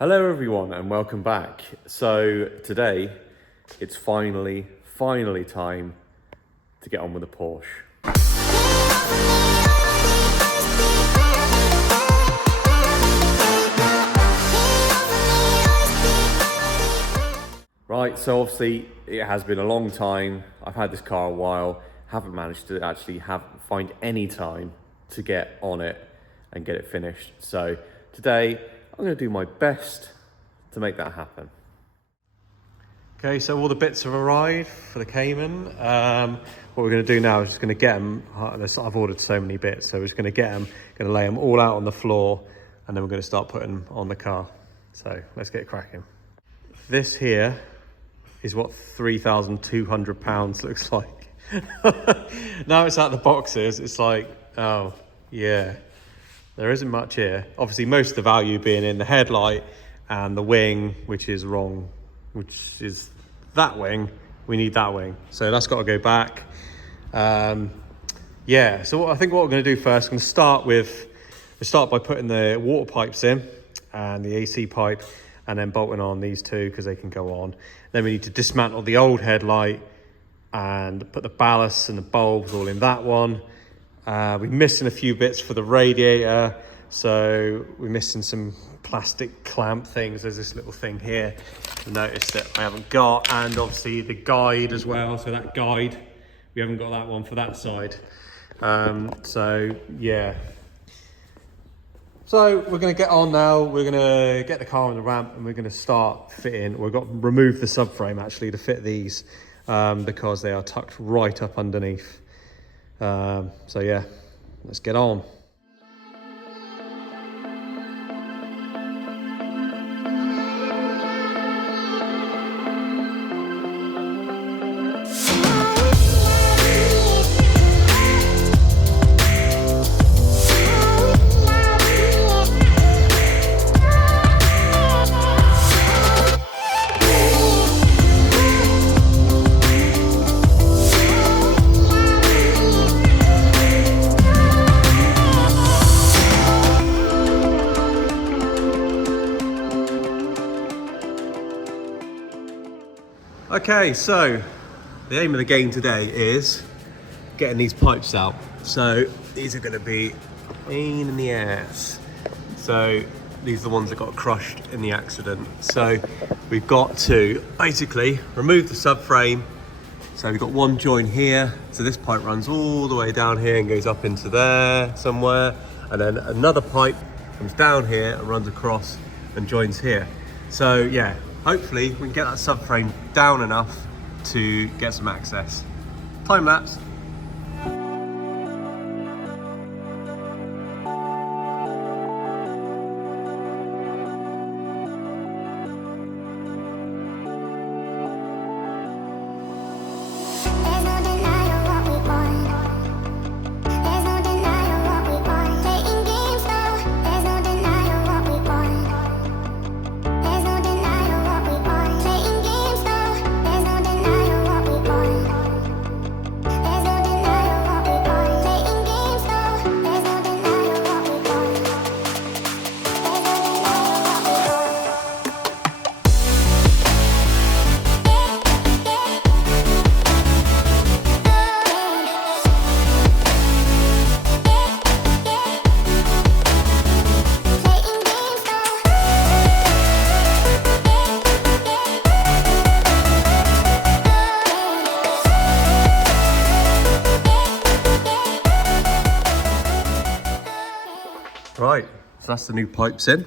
Hello everyone and welcome back. So today it's finally time to get on with the Porsche. Right, so obviously it has been a long time. I've had this car a while, haven't managed to actually find any time to get on it and get it finished. So today I'm going to do my best to make that happen. Okay, so all the bits have arrived for the Cayman. What we're going to do now is just going to get them. I've ordered so many bits, so we're just going to get them, going to lay them all out on the floor, and then we're going to start putting them on the car. So let's get cracking. This here is what 3,200 pounds looks like. Now it's out the boxes, it's like, oh yeah. There isn't much here. Obviously, most of the value being in the headlight and the wing, which is wrong, which is that wing. We need that wing. So that's got to go back. Yeah, so I think what we're going to do first, we're going to start by putting the water pipes in and the AC pipe, and then bolting on these two because they can go on. Then we need to dismantle the old headlight and put the ballast and the bulbs all in that one. We're missing a few bits for the radiator, so we're missing some plastic clamp things. There's this little thing here I noticed that I haven't got, and obviously the guide as well. So that guide, we haven't got that one for that side. So yeah. So we're going to get on now. We're going to get the car on the ramp and we're going to start fitting. We've got to remove the subframe actually to fit these because they are tucked right up underneath. So yeah, let's get on. Okay, so the aim of the game today is getting these pipes out. So these are going to be a pain in the ass. So these are the ones that got crushed in the accident. So we've got to basically remove the subframe. So we've got one joint here. So this pipe runs all the way down here and goes up into there somewhere. And then another pipe comes down here and runs across and joins here. So yeah, hopefully we can get that subframe down enough to get some access. Time lapse. Right, so that's the new pipes in,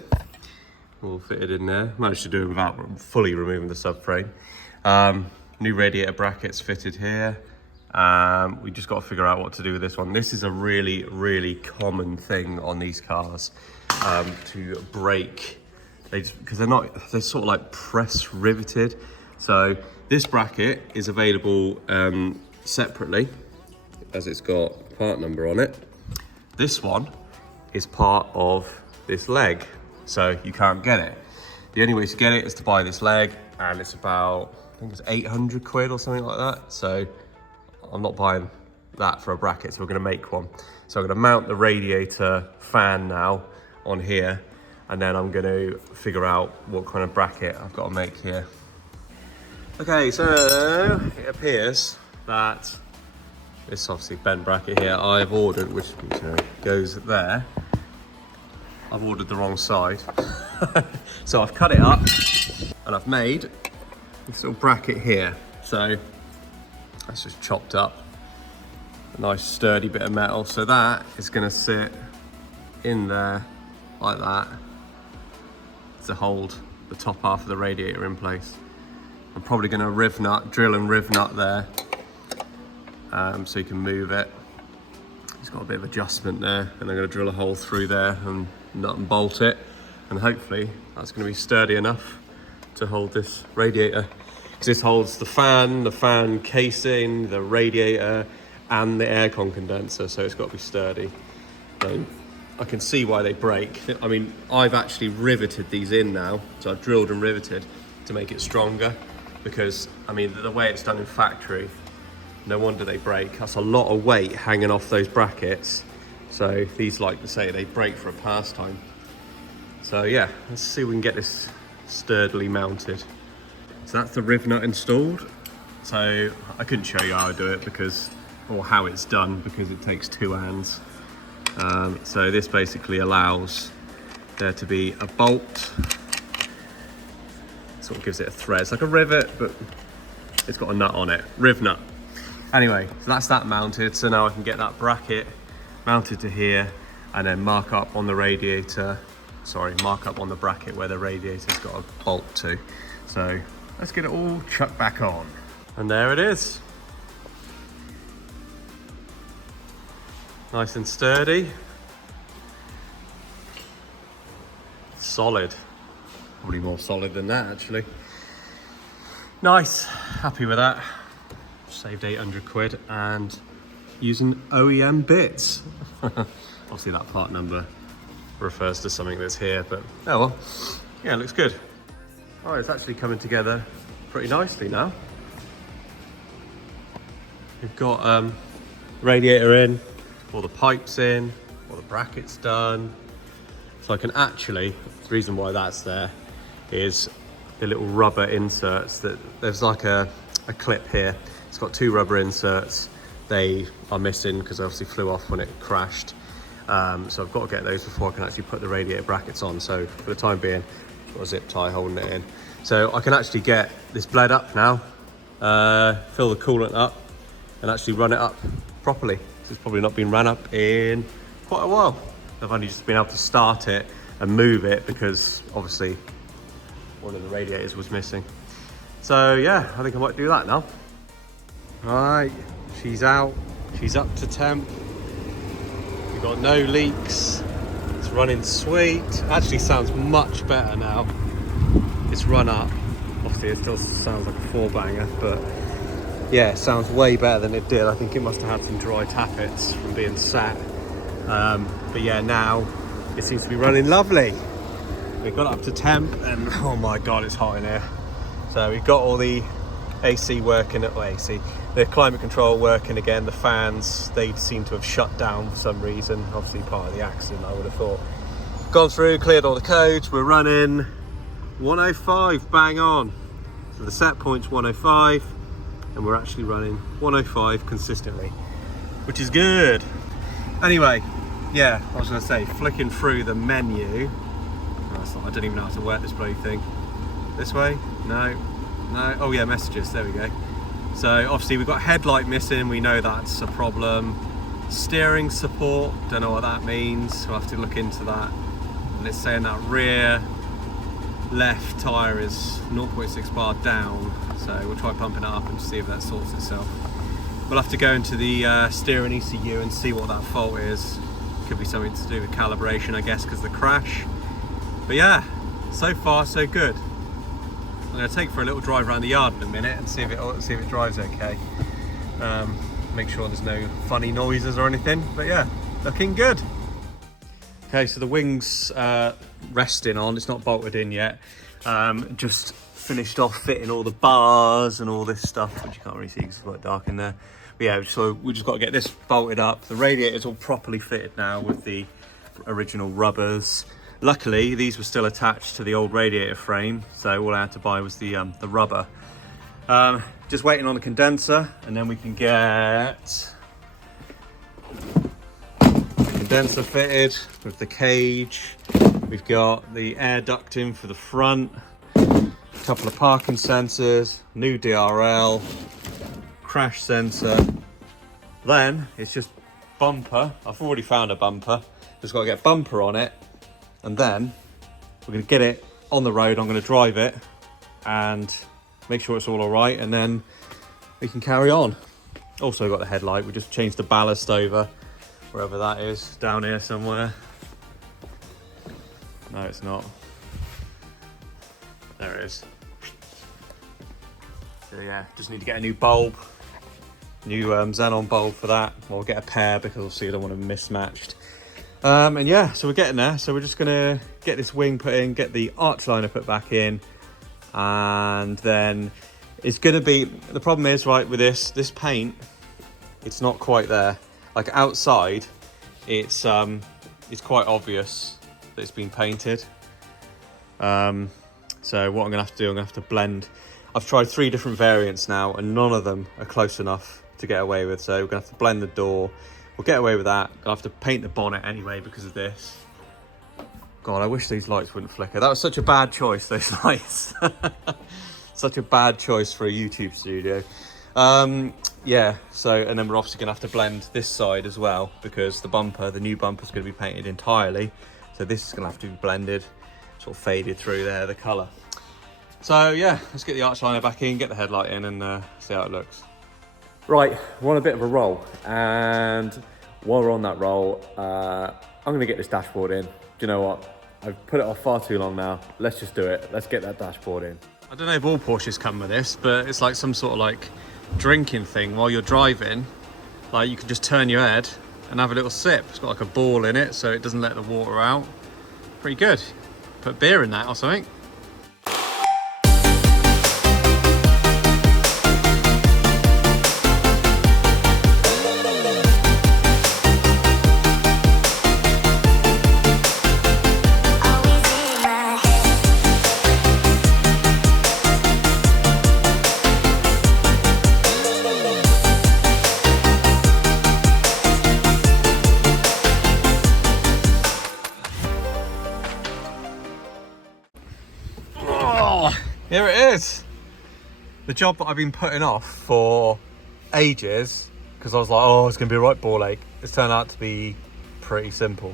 all fitted in there. Managed to do it without fully removing the subframe. New radiator brackets fitted here. We just got to figure out what to do with this one. This is a really common thing on these cars, to break. Because they're sort of like press riveted. So this bracket is available separately, as it's got a part number on it. This one is part of this leg, so you can't get it. The only way to get it is to buy this leg, and it's about, I think it's 800 quid or something like that. So I'm not buying that for a bracket, so we're gonna make one. So I'm gonna mount the radiator fan now on here, and then I'm going to figure out what kind of bracket I've got to make here. Okay, so it appears that this obviously bent bracket here I've ordered, which goes there. I've ordered the wrong side. So I've cut it up and I've made this little bracket here. So that's just chopped up, a nice sturdy bit of metal. So that is going to sit in there like that to hold the top half of the radiator in place. I'm probably going to drill and riv nut there, so you can move it. It's got a bit of adjustment there, and I'm going to drill a hole through there and nut and bolt it, and hopefully that's going to be sturdy enough to hold this radiator. Because this holds the fan casing, the radiator, and the aircon condenser, so it's got to be sturdy. So I can see why they break. I mean, I've actually riveted these in now, so I've drilled and riveted to make it stronger, because I mean, the way it's done in factory, no wonder they break. That's a lot of weight hanging off those brackets. So these, like to say, they break for a pastime. So yeah, let's see if we can get this sturdily mounted. So that's the riv nut installed. So I couldn't show you how I do it or how it's done, because it takes two hands. So this basically allows there to be a bolt. Sort of gives it a thread. It's like a rivet, but it's got a nut on it. Riv nut. Anyway, so that's that mounted. So now I can get that bracket mounted to here, and then mark up on the radiator. Sorry, mark up on the bracket where the radiator's got a bolt to. So let's get it all chucked back on. And there it is. Nice and sturdy. Solid. Probably more solid than that, actually. Nice, happy with that. Saved 800 quid and using OEM bits. Obviously that part number refers to something that's here, but oh well. Yeah, it looks good. Oh, it's actually coming together pretty nicely now. We've got radiator in, all the pipes in, all the brackets done. So I can actually, the reason why that's there is the little rubber inserts. That there's like a clip here. It's got two rubber inserts. They are missing because they obviously flew off when it crashed. So I've got to get those before I can actually put the radiator brackets on. So for the time being, I've got a zip tie holding it in. So I can actually get this bled up now, fill the coolant up, and actually run it up properly. So it's probably not been run up in quite a while. I've only just been able to start it and move it because obviously one of the radiators was missing. So yeah, I think I might do that now. All right, she's out, she's up to temp. We've got no leaks, it's running sweet. Actually sounds much better now. It's run up. Obviously it still sounds like a four banger, but yeah, it sounds way better than it did. I think it must have had some dry tappets from being sat. But yeah, now it seems to be running lovely. We've got it up to temp and oh my God, it's hot in here. So we've got all the AC working, the climate control working again. The fans, they seem to have shut down for some reason. Obviously part of the accident, I would have thought. Gone through, cleared all the codes. We're running 105, bang on. So the set point's 105 and we're actually running 105 consistently, which is good. Anyway, yeah, I was gonna say, flicking through the menu. I don't even know how to work this bloody thing. This way? No. Oh yeah, messages, there we go. So obviously we've got headlight missing, we know that's a problem. Steering support, don't know what that means, we'll have to look into that. And it's saying that rear left tyre is 0.6 bar down, so we'll try pumping it up and see if that sorts itself. We'll have to go into the steering ECU and see what that fault is. Could be something to do with calibration, I guess, because of the crash. But yeah, so far so good. I'm going to take it for a little drive around the yard in a minute and see if it drives okay. Make sure there's no funny noises or anything. But yeah, looking good. Okay, so the wing's resting on. It's not bolted in yet. Just finished off fitting all the bars and all this stuff, which you can't really see because it's quite dark in there. But yeah, so we just got to get this bolted up. The radiator's all properly fitted now with the original rubbers. Luckily, these were still attached to the old radiator frame, so all I had to buy was the rubber. Just waiting on the condenser, and then we can get the condenser fitted with the cage. We've got the air ducting for the front, a couple of parking sensors, new DRL, crash sensor. Then it's just bumper. I've already found a bumper. Just got to get bumper on it, and then we're going to get it on the road. I'm going to drive it and make sure it's all right, and then we can carry on. Also got the headlight. We just changed the ballast over, wherever that is, down here somewhere. No, it's not. There it is. So yeah, just need to get a new bulb, new xenon bulb for that. Well, we'll get a pair because obviously I don't want them mismatched. And yeah, so we're getting there. So we're just gonna get this wing put in, get the arch liner put back in, and then it's gonna be, the problem is, right, with this paint, it's not quite there. Like outside, it's quite obvious that it's been painted. So what I'm gonna have to do, I'm gonna have to blend. I've tried 3 different variants now, and none of them are close enough to get away with. So we're gonna have to blend the door. We'll get away with that. I'll have to paint the bonnet anyway because of this. God, I wish these lights wouldn't flicker. That was such a bad choice, those lights. Such a bad choice for a YouTube studio. Yeah, so, and then we're obviously gonna have to blend this side as well because the bumper, the new bumper, is gonna be painted entirely. So this is gonna have to be blended, sort of faded through there, the color. So yeah, let's get the arch liner back in, get the headlight in, and see how it looks. Right, we're on a bit of a roll, and while we're on that roll, I'm gonna get this dashboard in. Do you know what? I've put it off far too long now. Let's just do it. Let's get that dashboard in. I don't know if all Porsches come with this, but it's like some sort of like drinking thing while you're driving. Like you can just turn your head and have a little sip. It's got like a ball in it so it doesn't let the water out. Pretty good. Put beer in that or something. Here it is. The job that I've been putting off for ages because I was like, oh, it's going to be a right ball ache. It's turned out to be pretty simple.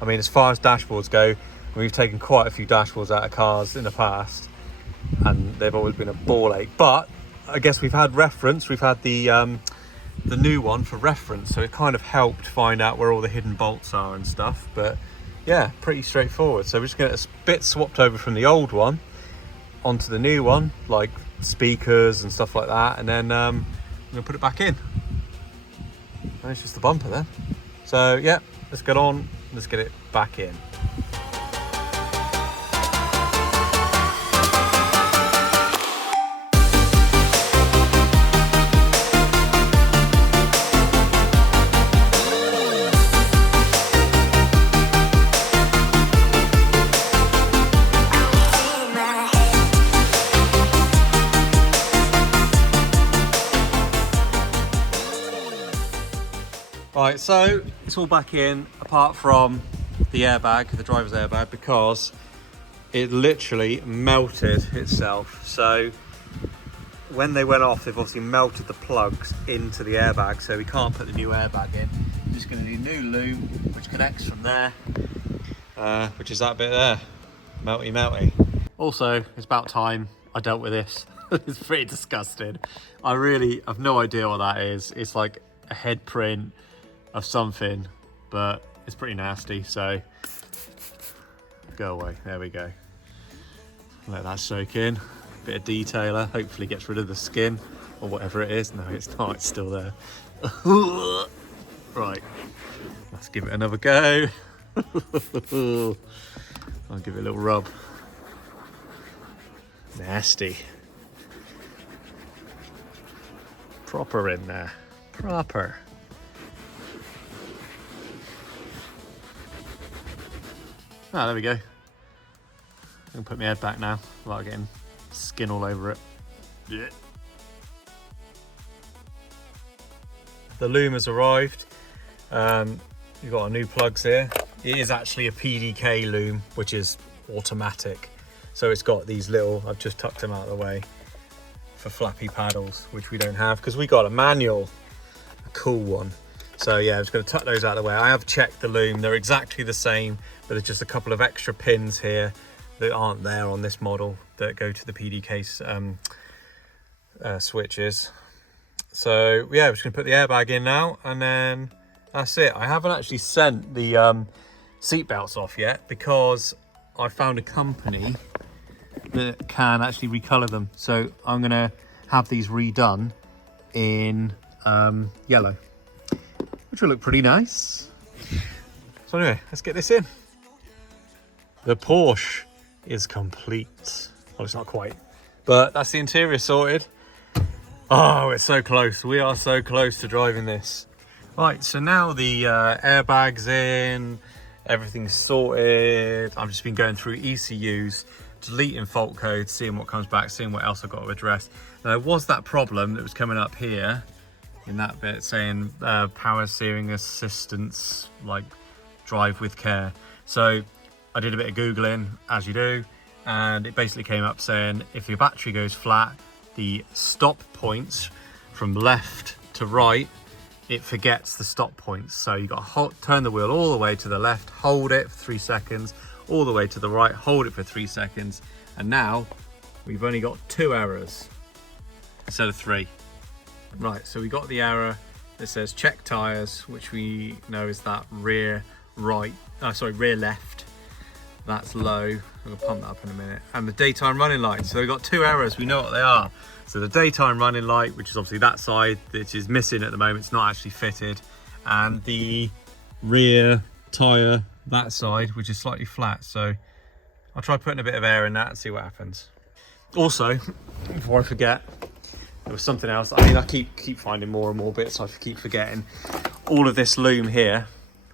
I mean, as far as dashboards go, we've taken quite a few dashboards out of cars in the past and they've always been a ball ache. But I guess we've had reference. We've had the new one for reference. So it kind of helped find out where all the hidden bolts are and stuff. But yeah, pretty straightforward. So we're just going to get a bit swapped over from the old one onto the new one, like speakers and stuff like that, and then I'm gonna put it back in. And it's just the bumper then. So yeah, let's get on, let's get it back in. Right, so it's all back in apart from the airbag, the driver's airbag, because it literally melted itself. So when they went off, they've obviously melted the plugs into the airbag, so we can't put the new airbag in. I'm just going to do new loop, which connects from there, which is that bit there, melty melty. Also, it's about time I dealt with this. It's pretty disgusting. I really have no idea what that is. It's like a head print of something, but it's pretty nasty, so go away. There we go. Let that soak in. Bit of detailer, hopefully gets rid of the skin or whatever it is. No, it's not, it's still there. Right, let's give it another go. I'll give it a little rub. Nasty. Proper in there, proper. Ah, there we go. I'm gonna put my head back now without getting skin all over it. Yeah. The loom has arrived. You've got our new plugs here. It is actually a PDK loom, which is automatic. So it's got these little, I've just tucked them out of the way, for flappy paddles, which we don't have because we got a manual, a cool one. So yeah, I'm just going to tuck those out of the way. I have checked the loom, they're exactly the same, but there's just a couple of extra pins here that aren't there on this model that go to the PDK switches. So yeah, I'm just going to put the airbag in now, and then that's it. I haven't actually sent the seat belts off yet because I found a company that can actually recolor them. So I'm going to have these redone in yellow, which will look pretty nice. So anyway, let's get this in. The Porsche is complete. Well, it's not quite, but that's the interior sorted. Oh, it's so close. We are so close to driving this. Right, so now the airbag's in, everything's sorted. I've just been going through ECUs, deleting fault codes, seeing what comes back, seeing what else I've got to address. There was that problem that was coming up here in that bit saying power steering assistance, like drive with care. So I did a bit of Googling, as you do, and it basically came up saying if your battery goes flat, the stop points from left to right, it forgets the stop points. So you got to turn the wheel all the way to the left, hold it for 3 seconds, all the way to the right, hold it for 3 seconds. And now we've only got 2 errors instead of 3. Right, so we got the error that says check tires, which we know is that rear left. That's low. We'll pump that up in a minute. And the daytime running light. So we've got 2 errors. We know what they are. So the daytime running light, which is obviously that side, which is missing at the moment. It's not actually fitted. And the rear tyre, that side, which is slightly flat. So I'll try putting a bit of air in that and see what happens. Also, before I forget, there was something else. I mean, I keep finding more and more bits. I keep forgetting. All of this loom here,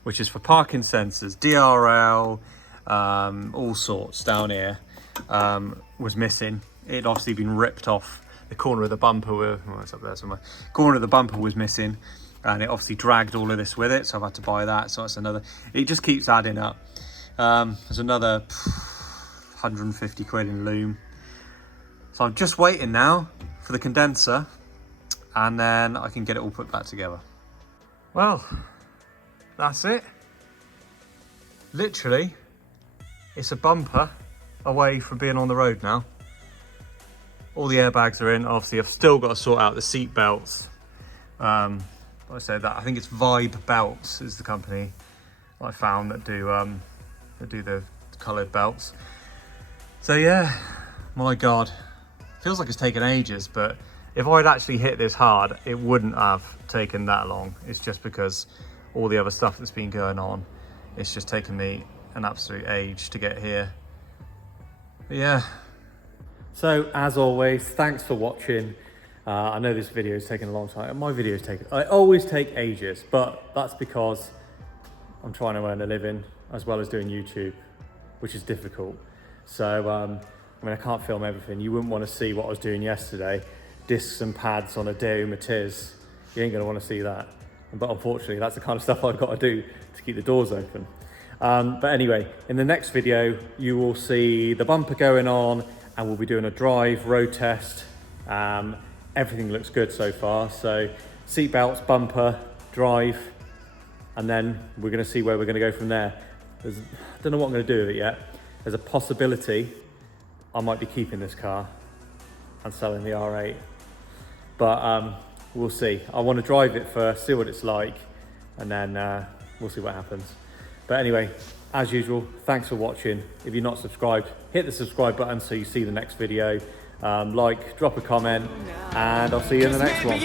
which is for parking sensors, DRL, all sorts down here, was missing. It obviously been ripped off. The corner of the bumper, it's up there somewhere. Corner of the bumper was missing, and it obviously dragged all of this with it. So I've had to buy that. So that's another. It just keeps adding up. There's another 150 quid in loom. So I'm just waiting now for the condenser, and then I can get it all put back together. Well, that's it. Literally, it's a bumper away from being on the road now. All the airbags are in. Obviously, I've still got to sort out the seat belts. I said that I think it's Vibe Belts is the company I found that do the coloured belts. So yeah, my God, feels like it's taken ages. But if I'd actually hit this hard, it wouldn't have taken that long. It's just because all the other stuff that's been going on, it's just taken me an absolute age to get here. But yeah. So as always, thanks for watching. I know this video is taking a long time. My videos I always take ages, but that's because I'm trying to earn a living as well as doing YouTube, which is difficult. So, I mean, I can't film everything. You wouldn't want to see what I was doing yesterday. Discs and pads on a Deo Matiz. You ain't gonna want to see that. But unfortunately, that's the kind of stuff I've got to do to keep the doors open. But anyway, in the next video, you will see the bumper going on, and we'll be doing a drive road test. Everything looks good so far. So seat belts, bumper, drive, and then we're gonna see where we're gonna go from there. I don't know what I'm gonna do with it yet. There's a possibility I might be keeping this car and selling the R8, but we'll see. I wanna drive it first, see what it's like, and then we'll see what happens. But anyway, as usual, thanks for watching. If you're not subscribed, hit the subscribe button so you see the next video. Like, drop a comment, and I'll see you in the next one.